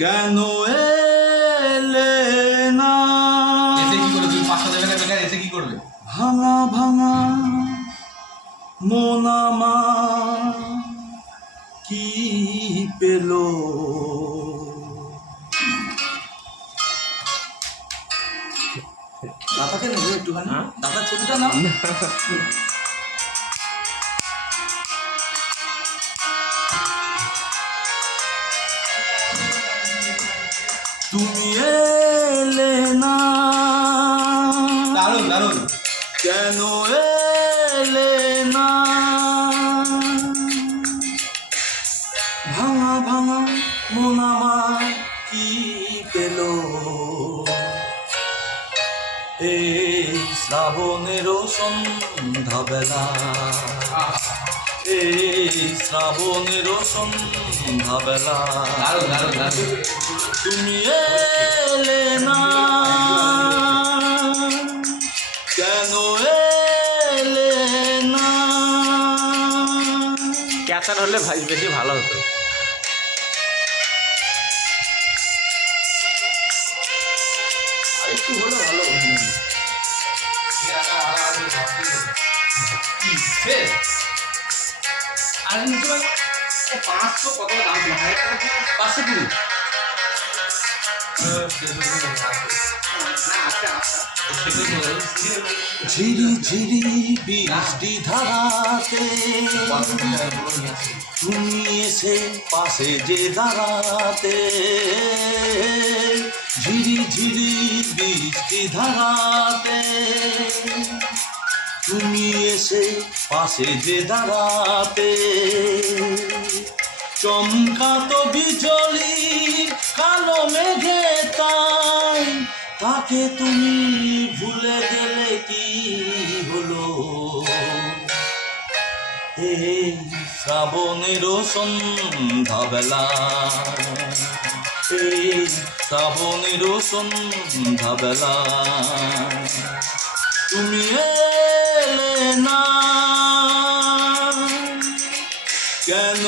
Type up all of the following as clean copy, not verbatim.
কেন এলে না? এসে কি করবে? তুমি 500 দেবে না বেকার, এসে কি করবে? ভাঙা ভাঙা মন আমার কি পেল? দাদাকে নেবে একটুখানি, দাদার ছবিটা নাও। তুমি এলে না, দারুণ দারুণ। কেন এলে না? ভাঙা ভাঙা মন আমার কি পেল? এই শ্রাবণেরও সন্ধ্যাবেলা, এই শ্রাবণেরও সন্ধ্যাবেলা দারুণ দারুণ দারুণ। তুমি এলে না, কেন এলে না? ক্যাচার হলে ভাই বেশি ভালো হতো। একটু হলে ভালো হতো। আর নিচে 500 কত দাম ছিল? 520। ঝিরি ঝিরি বৃষ্টি ধারাতে তুমি এসে পাশে যে দাঁড়াতে, ঝিরি ঝিরি বৃষ্টি ধারাতে তুমি এসে পাশে যে দাঁড়াতে, চমকাতো বিজলি কালো মেঘে তাই তাকে তুমি ভুলে গেলে কি হলো? এই শ্রাবণেরও সন্ধ্যাবেলা, এই শ্রাবণেরও সন্ধ্যাবেলা তুমি এলে না, কেন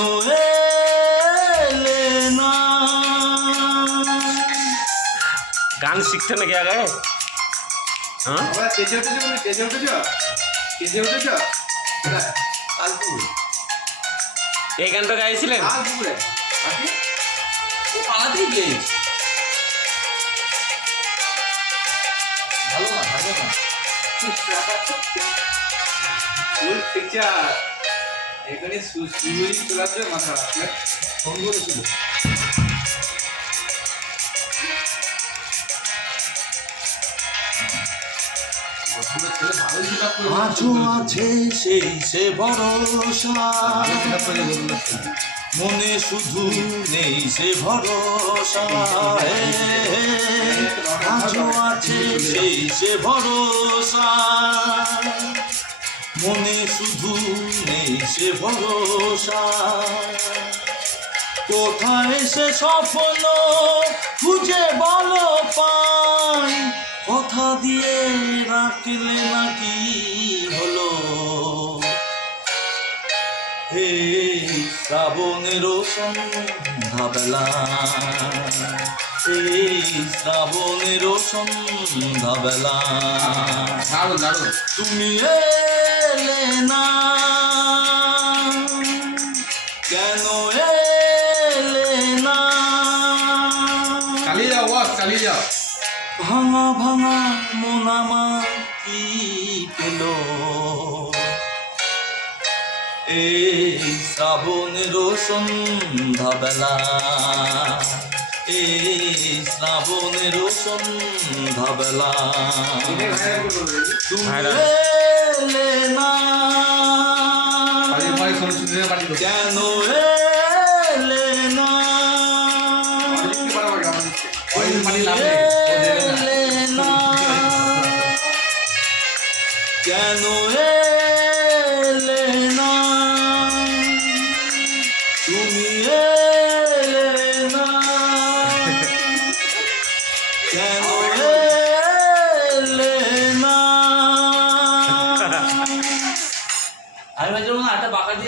এলে না? গান শিখতে নাকি আগে? হ্যাঁ, আমরা তেজে উঠেছি, বলি তেজে উঠেছ, তেজে উঠেছ কালপুরে এই গানটা গাইছিলেন? কাল দুপুরে বাকি ও পালাতেই গিয়েছে। ভালো না, ভালো না। ফুল পিকচার এখানে সুইচ চলাতে মাথা ফোন করেছিল। আজও আছে সেই সে ভরসা, মনে শুধু নেই সে ভরসা। আজও আছে সেই সে ভরসা, মনে শুধু নেই সে ভরসা। কোথায় সে স্বপ্ন খুঁজে বলো পাই, কথা দিয়ে রাখলে নাকি হলো? এই শ্রাবণেরও সন্ধ্যাবেলা, এই শ্রাবণেরও সন্ধ্যাবেলা দারুণ দারুণ। তুমি এলে না, কেন এলে না? চালিয়ে যাও বস, চালিয়ে যাও। ভাঙা ভাঙা মন আমার কি পেল? এই শ্রাবণেরও সন্ধ্যাবেলা, এই শ্রাবণেরও সন্ধ্যাবেলা তুমি এলে না, কেন এলে না? এলে না, কেন এলে না? তুমি